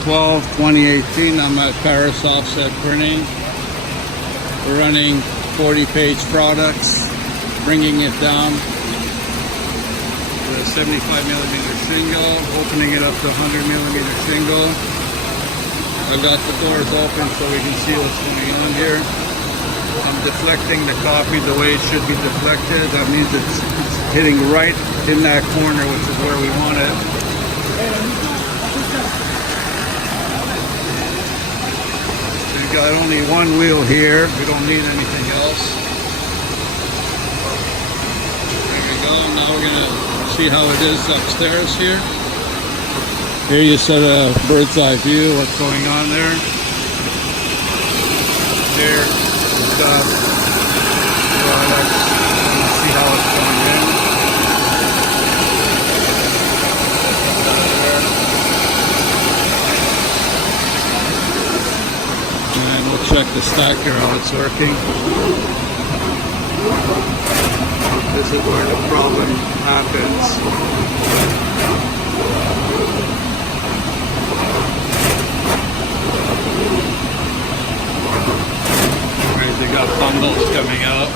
12/12/2018. I'm at Paris Offset Printing. We're running 40-page products, bringing it down to a 75mm shingle, opening it up to 100mm shingle. I've got the doors open so we can see what's going on here. I'm deflecting the copy the way it should be deflected. That means it's hitting right in that corner, which is where we want it. We've got only one wheel here. We don't need anything else. There we go. Now we're going to see how it is upstairs here. Here you set a bird's eye view, what's going on there. Here we've got products. See how it's going in. And we'll check the stacker how it's working. This is where the problem happens. They got bundles coming out.